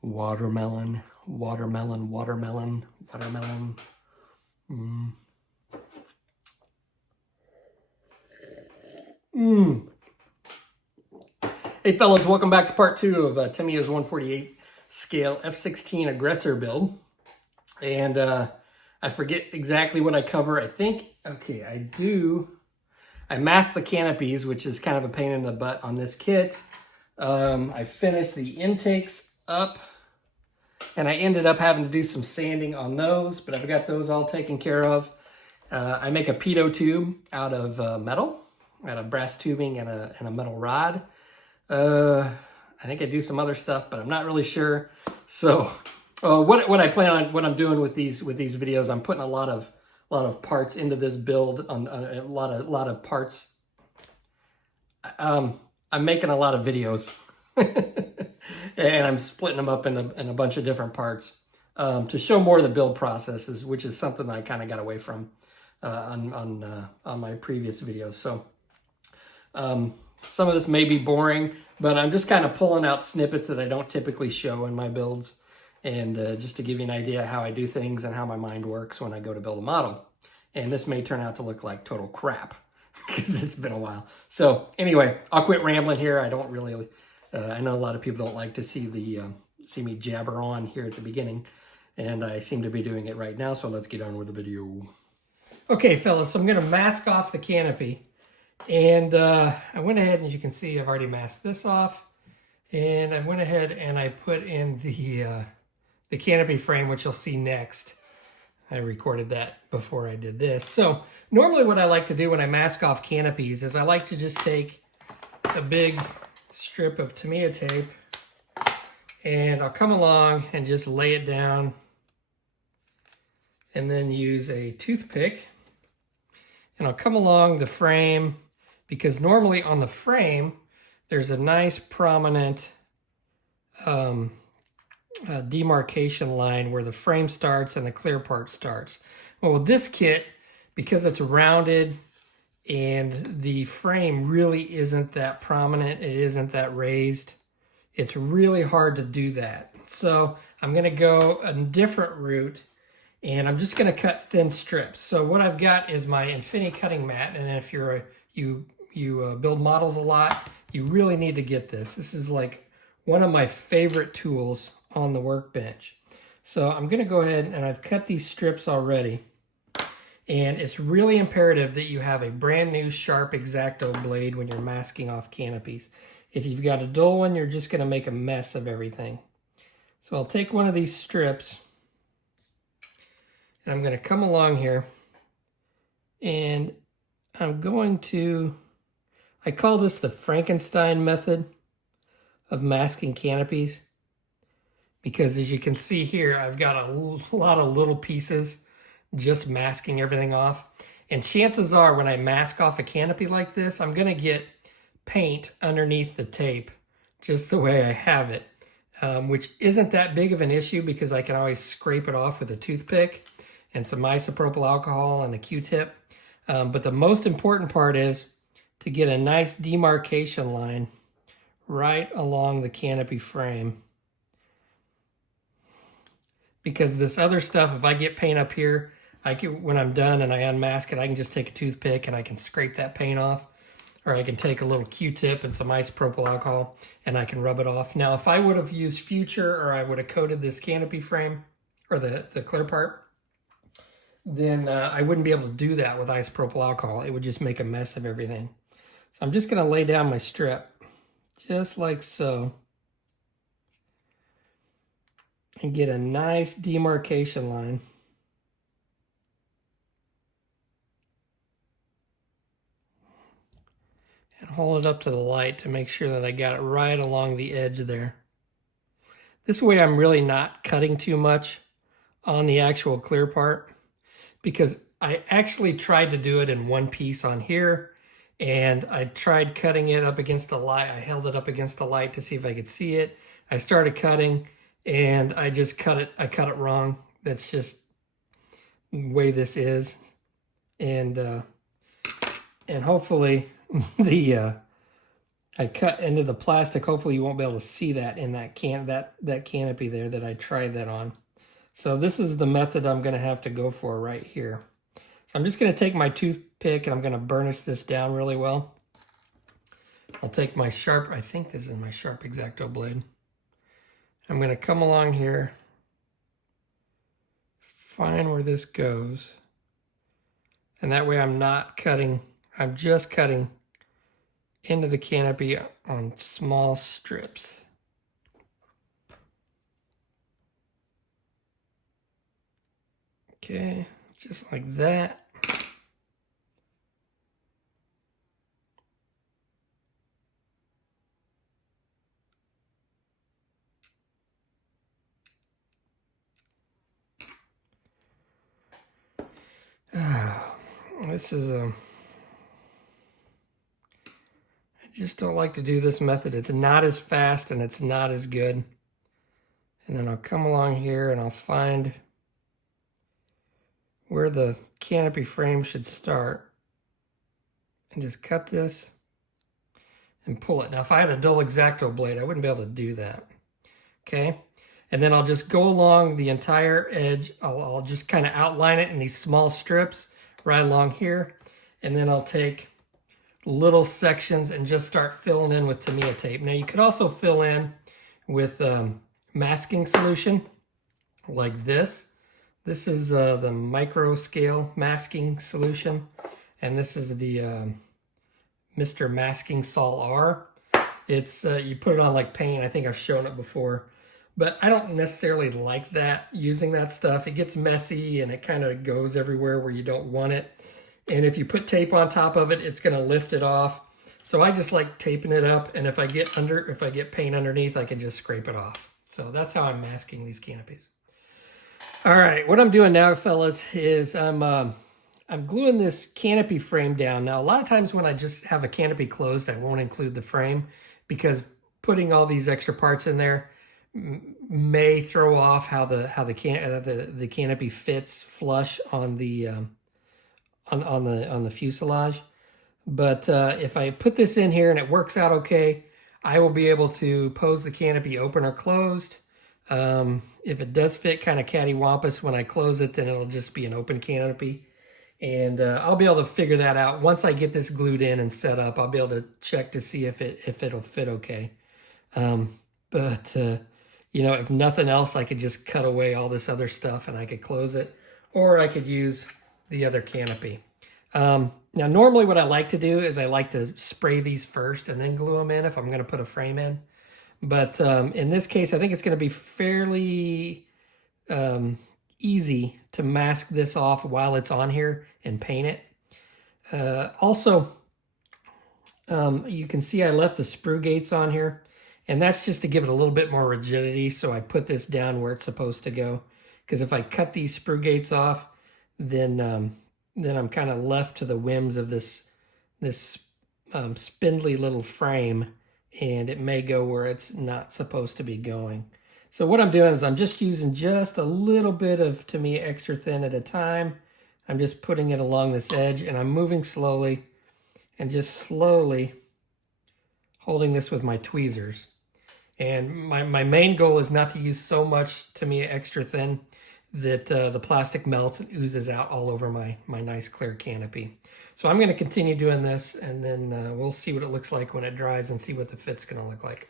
Watermelon, watermelon, watermelon, watermelon. Mmm. Mmm. Hey fellas, welcome back to part 2 of Tamiya's 148 scale F-16 Aggressor build. And I forget exactly what I cover. I think, okay, I masked the canopies, which is kind of a pain in the butt on this kit. I finished the intakes up, and I ended up having to do some sanding on those, but I've got those all taken care of. I make a pitot tube out of metal, out of brass tubing and a metal rod. I think I do some other stuff, but I'm not really sure. So what I plan on, what I'm doing with these videos, I'm putting a lot of parts into this build, on a lot of parts. I'm making a lot of videos and I'm splitting them up in a bunch of different parts to show more of the build processes, which is something I kind of got away from on my previous videos. So some of this may be boring, but I'm just kind of pulling out snippets that I don't typically show in my builds, and just to give you an idea how I do things and how my mind works when I go to build a model. And this may turn out to look like total crap because it's been a while. So anyway, I'll quit rambling here. I don't really, I know a lot of people don't like to see me jabber on here at the beginning, and I seem to be doing it right now. So let's get on with the video. Okay, fellas, so I'm going to mask off the canopy. And I went ahead, and as you can see, I've already masked this off. And I went ahead and I put in the canopy frame, which you'll see next. I recorded that before I did this. So normally what I like to do when I mask off canopies is I like to just take a big strip of Tamiya tape, and I'll come along and just lay it down, and then use a toothpick, and I'll come along the frame, because normally on the frame, there's a nice prominent demarcation line where the frame starts and the clear part starts. Well, with this kit, because it's rounded and the frame really isn't that prominent, it isn't that raised, it's really hard to do that. So I'm gonna go a different route, and I'm just gonna cut thin strips. So what I've got is my Infinity cutting mat, and if you're you build models a lot, you really need to get this. This is like one of my favorite tools on the workbench. So I'm gonna go ahead, and I've cut these strips already. And it's really imperative that you have a brand new sharp X-Acto blade when you're masking off canopies. If you've got a dull one, you're just gonna make a mess of everything. So I'll take one of these strips, and I'm gonna come along here, and I'm going to, I call this the Frankenstein method of masking canopies, because as you can see here, I've got a lot of little pieces just masking everything off. And chances are when I mask off a canopy like this, I'm gonna get paint underneath the tape just the way I have it, which isn't that big of an issue because I can always scrape it off with a toothpick and some isopropyl alcohol and a Q-tip. But the most important part is to get a nice demarcation line right along the canopy frame. Because this other stuff, if I get paint up here, when I'm done and I unmask it, I can just take a toothpick and I can scrape that paint off. Or I can take a little Q-tip and some isopropyl alcohol and I can rub it off. Now, if I would have used Future, or I would have coated this canopy frame, or the clear part, then I wouldn't be able to do that with isopropyl alcohol. It would just make a mess of everything. So I'm just gonna lay down my strip, just like so, and get a nice demarcation line. And hold it up to the light to make sure that I got it right along the edge there. This way I'm really not cutting too much on the actual clear part, because I actually tried to do it in one piece on here, and I tried cutting it up against the light. I held it up against the light to see if I could see it. I started cutting, and I just cut it. I cut it wrong. That's just the way this is, and hopefully I cut into the plastic. Hopefully you won't be able to see that in that canopy there that I tried that on. So this is the method I'm going to have to go for right here. So I'm just going to take my toothpick and I'm going to burnish this down really well. I'll take my sharp, I think this is my sharp X-Acto blade. I'm going to come along here, find where this goes. And that way I'm not cutting, I'm just cutting into the canopy on small strips. Okay, just like that. This is I just don't like to do this method. It's not as fast and it's not as good. And then I'll come along here and I'll find where the canopy frame should start and just cut this and pull it. Now, if I had a dull X-Acto blade, I wouldn't be able to do that. Okay. And then I'll just go along the entire edge. I'll just kind of outline it in these small strips right along here. And then I'll take little sections and just start filling in with Tamiya tape. Now you could also fill in with masking solution like this. This is the micro scale masking solution. And this is the Mr. Masking Sol R. It's, you put it on like paint. I think I've shown it before. But I don't necessarily like that, using that stuff. It gets messy and it kind of goes everywhere where you don't want it. And if you put tape on top of it, it's going to lift it off. So I just like taping it up. And if I get paint underneath, I can just scrape it off. So that's how I'm masking these canopies. All right, what I'm doing now, fellas, is I'm gluing this canopy frame down. Now, a lot of times when I just have a canopy closed, I won't include the frame because putting all these extra parts in there may throw off how the canopy fits flush on the fuselage. But if I put this in here and it works out okay, I will be able to pose the canopy open or closed. If it does fit kind of cattywampus when I close it, then it'll just be an open canopy. And I'll be able to figure that out. Once I get this glued in and set up, I'll be able to check to see if it'll fit okay. You know, if nothing else, I could just cut away all this other stuff and I could close it. Or I could use the other canopy. Now, normally what I like to do is I like to spray these first and then glue them in if I'm going to put a frame in. But in this case, I think it's going to be fairly easy to mask this off while it's on here and paint it. Also, you can see I left the sprue gates on here. And that's just to give it a little bit more rigidity. So I put this down where it's supposed to go. Because if I cut these sprue gates off, then I'm kind of left to the whims of this spindly little frame. And it may go where it's not supposed to be going. So what I'm doing is I'm just using just a little bit of Tamiya extra thin at a time. I'm just putting it along this edge and I'm moving slowly and just slowly holding this with my tweezers. And my main goal is not to use so much Tamiya extra thin that the plastic melts and oozes out all over my nice clear canopy. So I'm going to continue doing this, and then we'll see what it looks like when it dries and see what the fit's going to look like.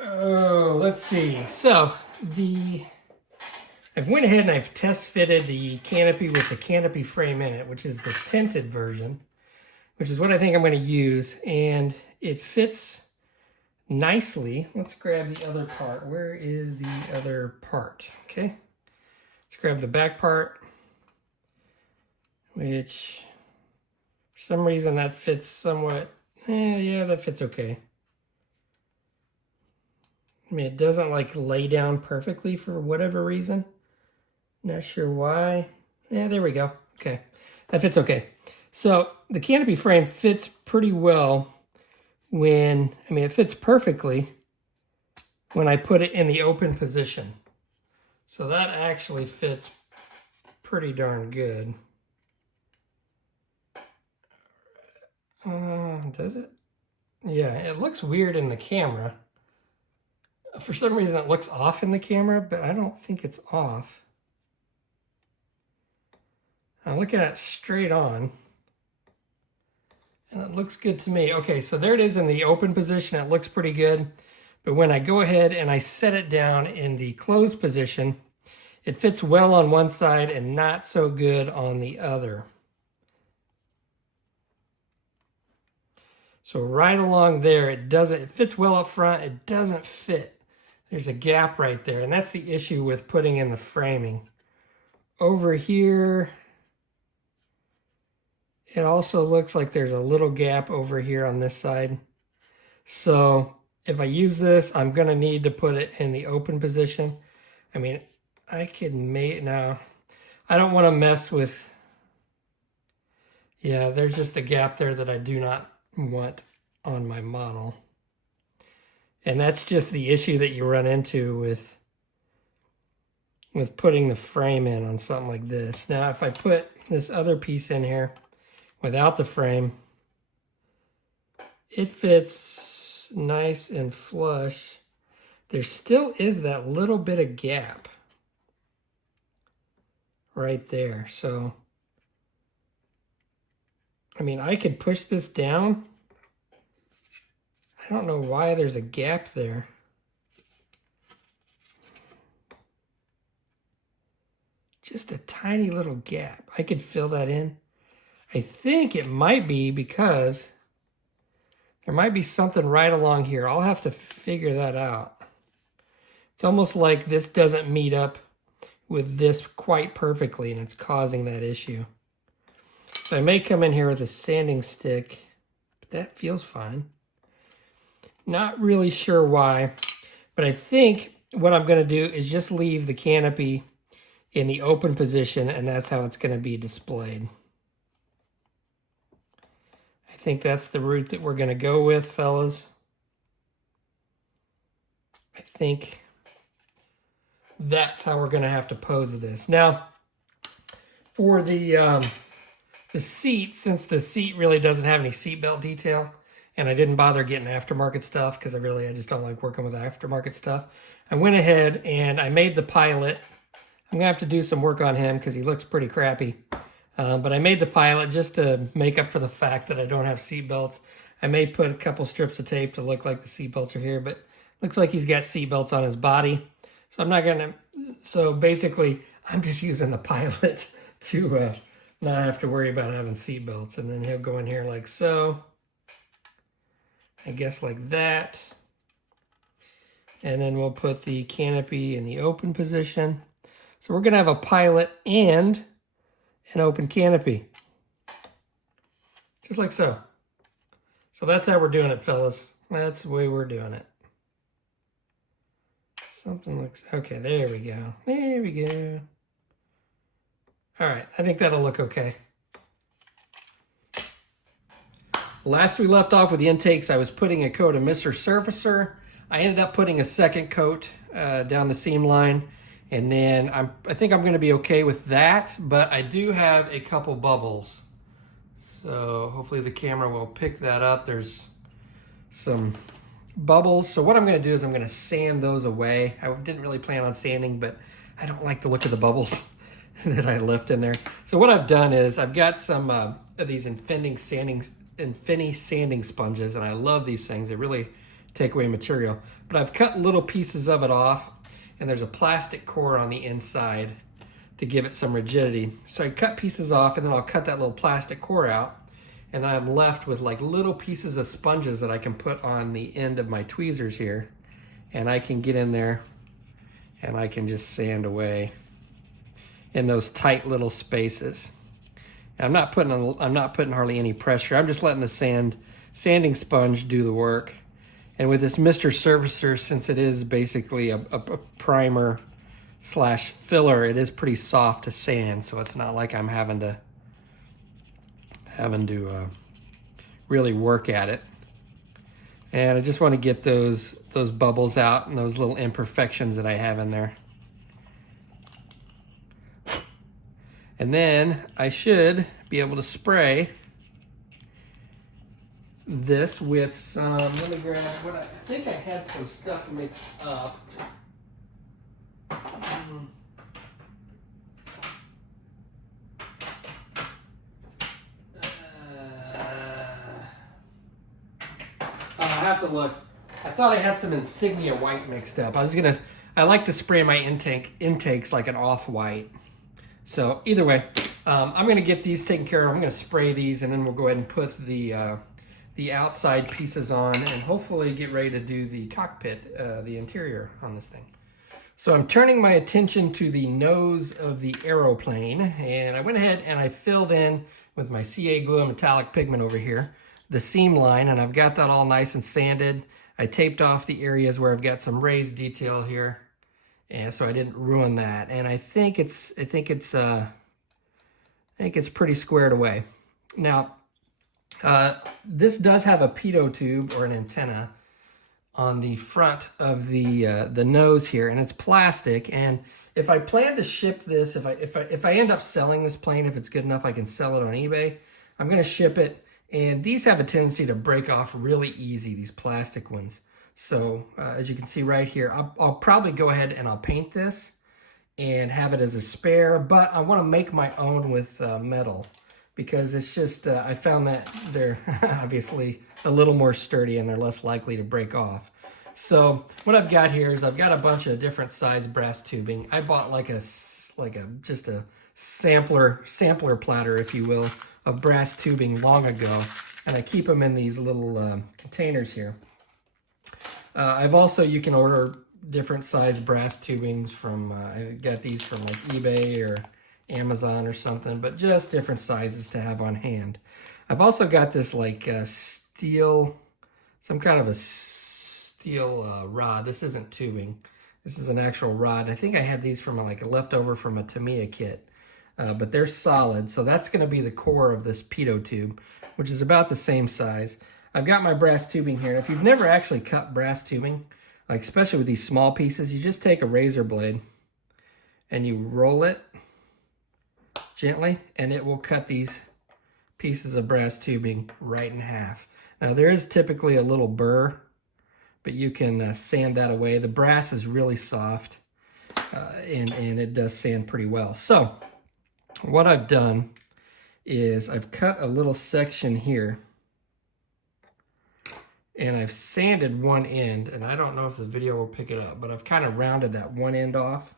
Oh, let's see. So I've went ahead and I've test fitted the canopy with the canopy frame in it, which is the tinted version, which is what I think I'm going to use. And it fits nicely. Let's grab the other part. Where is the other part? Okay. Let's grab the back part, which for some reason that fits somewhat. Yeah, that fits okay. I mean, it doesn't like lay down perfectly for whatever reason. Not sure why. Yeah, there we go. Okay. That fits okay. So the canopy frame fits pretty well it fits perfectly when I put it in the open position. So that actually fits pretty darn good. Does it? Yeah, it looks weird in the camera. For some reason it looks off in the camera, but I don't think it's off. I'm looking at it straight on, and it looks good to me. Okay, so there it is in the open position. It looks pretty good. But when I go ahead and I set it down in the closed position, it fits well on one side and not so good on the other. So right along there, it fits well up front, it doesn't fit. There's a gap right there, and that's the issue with putting in the framing. Over here, it also looks like there's a little gap over here on this side. So if I use this, I'm gonna need to put it in the open position. I mean, I could make, now, I don't wanna mess with, yeah, there's just a gap there that I do not want on my model. And that's just the issue that you run into with putting the frame in on something like this. Now, if I put this other piece in here without the frame, it fits nice and flush. There still is that little bit of gap right there. So, I mean, I could push this down. I don't know why there's a gap there. Just a tiny little gap. I could fill that in. I think it might be because there might be something right along here. I'll have to figure that out. It's almost like this doesn't meet up with this quite perfectly, and it's causing that issue. So I may come in here with a sanding stick, but that feels fine. Not really sure why, but I think what I'm going to do is just leave the canopy in the open position, and that's how it's going to be displayed. I think that's the route that we're going to go with, fellas. I think that's how we're going to have to pose this. Now, for the seat, since the seat really doesn't have any seatbelt detail, and I didn't bother getting aftermarket stuff because I just don't like working with aftermarket stuff, I went ahead and I made the pilot. I'm going to have to do some work on him because he looks pretty crappy. But I made the pilot just to make up for the fact that I don't have seatbelts. I may put a couple strips of tape to look like the seatbelts are here, but looks like he's got seatbelts on his body. So I'm not going to, so basically I'm just using the pilot to not have to worry about having seatbelts. And then he'll go in here like so. I guess like that. And then we'll put the canopy in the open position. So we're going to have a pilot and an open canopy. Just like so. So that's how we're doing it, fellas. That's the way we're doing it. Something looks, okay, there we go. There we go. All right, I think that'll look okay. Last we left off with the intakes, I was putting a coat of Mr. Surfacer. I ended up putting a second coat down the seam line. And then I think I'm going to be okay with that, but I do have a couple bubbles. So hopefully the camera will pick that up. There's some bubbles. So what I'm going to do is I'm going to sand those away. I didn't really plan on sanding, but I don't like the look of the bubbles that I left in there. So what I've done is I've got some of these Infinity sanding sponges, and I love these things. They really take away material. But I've cut little pieces of it off, and there's a plastic core on the inside to give it some rigidity. So I cut pieces off, and then I'll cut that little plastic core out, and I'm left with like little pieces of sponges that I can put on the end of my tweezers here, and I can get in there and I can just sand away in those tight little spaces. And I'm not putting hardly any pressure. I'm just letting the sanding sponge do the work. And with this Mr. Surfacer, since it is basically a primer / filler, it is pretty soft to sand, so it's not like I'm having to really work at it. And I just want to get those bubbles out and those little imperfections that I have in there. And then I should be able to spray this with some, let me grab what I think I had some stuff mixed up. I have to look. I thought I had some Insignia white mixed up. I like to spray my intakes like an off-white. So either way, I'm gonna get these taken care of. I'm gonna spray these and then we'll go ahead and put the outside pieces on and hopefully get ready to do the cockpit, the interior on this thing. So I'm turning my attention to the nose of the aeroplane, and I went ahead and I filled in with my CA glue and metallic pigment over here, the seam line, and I've got that all nice and sanded. I taped off the areas where I've got some raised detail here, and so I didn't ruin that. And I think it's pretty squared away. Now, this does have a pitot tube or an antenna on the front of the nose here, and it's plastic. And if I plan to ship this, if I end up selling this plane, if it's good enough, I can sell it on eBay. I'm going to ship it, and these have a tendency to break off really easy, these plastic ones. So as you can see right here, I'll probably go ahead and I'll paint this and have it as a spare, but I want to make my own with metal, because it's just, I found that they're obviously a little more sturdy and they're less likely to break off. So what I've got here is I've got a bunch of different size brass tubing. I bought just a sampler platter, if you will, of brass tubing long ago, and I keep them in these little containers here. I've also, you can order different size brass tubings from, I got these from like eBay or Amazon or something, but just different sizes to have on hand. I've also got this like steel, some kind of a steel rod. This isn't tubing. This is an actual rod. I think I had these from like a leftover from a Tamiya kit, but they're solid. So that's going to be the core of this pitot tube, which is about the same size. I've got my brass tubing here. And if you've never actually cut brass tubing, like especially with these small pieces, you just take a razor blade and you roll it gently, and it will cut these pieces of brass tubing right in half. Now there is typically a little burr, but you can sand that away. The brass is really soft, and it does sand pretty well. So what I've done is I've cut a little section here, and I've sanded one end, and I don't know if the video will pick it up, but I've kind of rounded that one end off.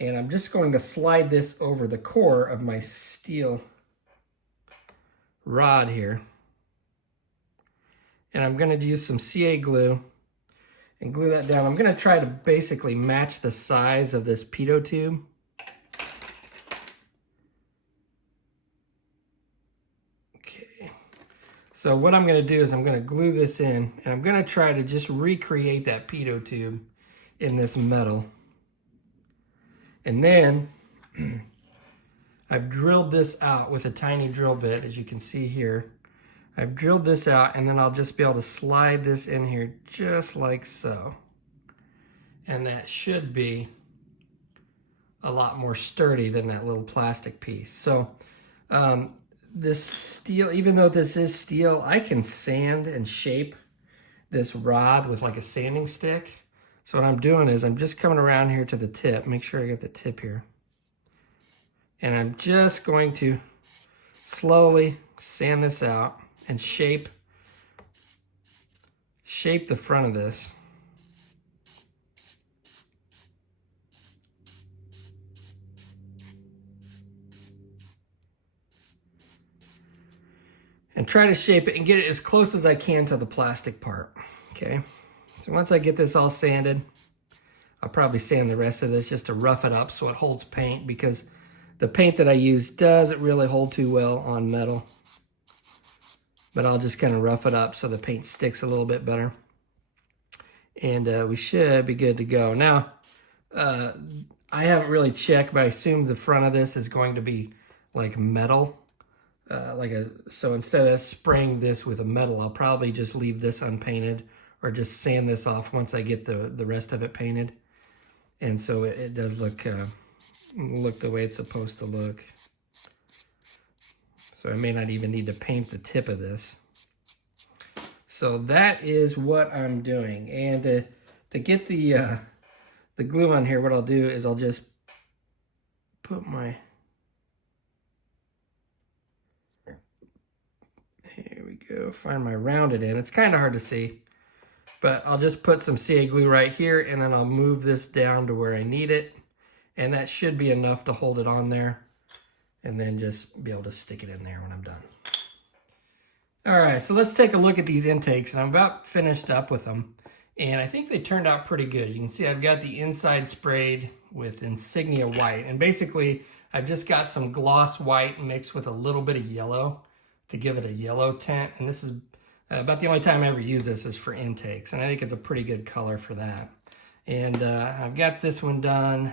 And I'm just going to slide this over the core of my steel rod here. And I'm going to use some CA glue and glue that down. I'm going to try to basically match the size of this pitot tube. Okay. So what I'm going to do is I'm going to glue this in, and I'm going to try to just recreate that pitot tube in this metal. And then I've drilled this out with a tiny drill bit, as you can see here. I've drilled this out, and then I'll just be able to slide this in here just like so. And that should be a lot more sturdy than that little plastic piece. So this steel, even though this is steel, I can sand and shape this rod with like a sanding stick. So what I'm doing is I'm just coming around here to the tip. Make sure I get the tip here. And I'm just going to slowly sand this out and shape the front of this. And try to shape it and get it as close as I can to the plastic part, okay? So once I get this all sanded, I'll probably sand the rest of this just to rough it up so it holds paint, because the paint that I use doesn't really hold too well on metal. But I'll just kind of rough it up so the paint sticks a little bit better. And we should be good to go. Now, I haven't really checked, but I assume the front of this is going to be like metal. So instead of spraying this with a metal, I'll probably just leave this unpainted, or just sand this off once I get the rest of it painted. And so it does look the way it's supposed to look. So I may not even need to paint the tip of this. So that is what I'm doing. And to get the glue on here, what I'll do is I'll just put my, here we go, find my rounded end. It's kind of hard to see, but I'll just put some CA glue right here, and then I'll move this down to where I need it. And that should be enough to hold it on there, and then just be able to stick it in there when I'm done. All right, so let's take a look at these intakes, and I'm about finished up with them. And I think they turned out pretty good. You can see I've got the inside sprayed with Insignia white. And basically, I've just got some gloss white mixed with a little bit of yellow to give it a yellow tint. And this is about the only time I ever use this is for intakes. And I think it's a pretty good color for that. And I've got this one done.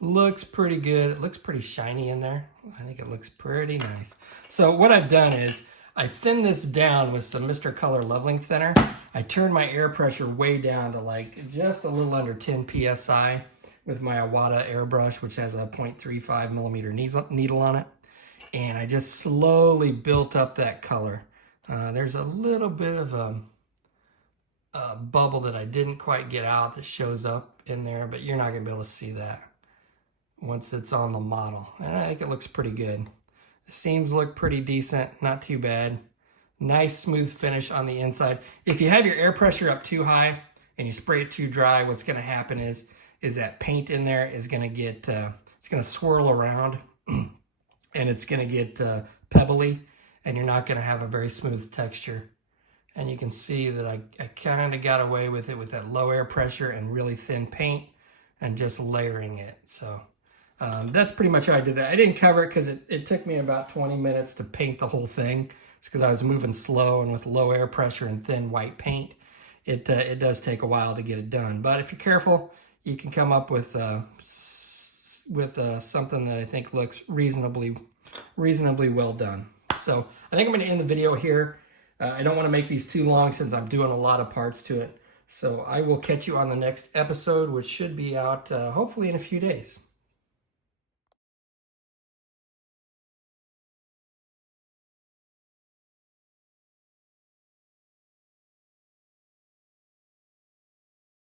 Looks pretty good. It looks pretty shiny in there. I think it looks pretty nice. So what I've done is I thinned this down with some Mr. Color leveling thinner. I turned my air pressure way down to like just a little under 10 PSI with my Iwata airbrush, which has a 0.35 millimeter needle on it. And I just slowly built up that color. There's a little bit of a bubble that I didn't quite get out that shows up in there, but you're not gonna be able to see that once it's on the model. And I think it looks pretty good. The seams look pretty decent, not too bad. Nice smooth finish on the inside. If you have your air pressure up too high and you spray it too dry, what's gonna happen is that paint in there is gonna get, it's gonna swirl around and it's gonna get pebbly, and you're not gonna have a very smooth texture. And you can see that I kind of got away with it with that low air pressure and really thin paint and just layering it. So that's pretty much how I did that. I didn't cover it because it took me about 20 minutes to paint the whole thing. It's because I was moving slow, and with low air pressure and thin white paint, it does take a while to get it done. But if you're careful, you can come up with something that I think looks reasonably well done. So I think I'm going to end the video here. I don't want to make these too long since I'm doing a lot of parts to it. So I will catch you on the next episode, which should be out hopefully in a few days.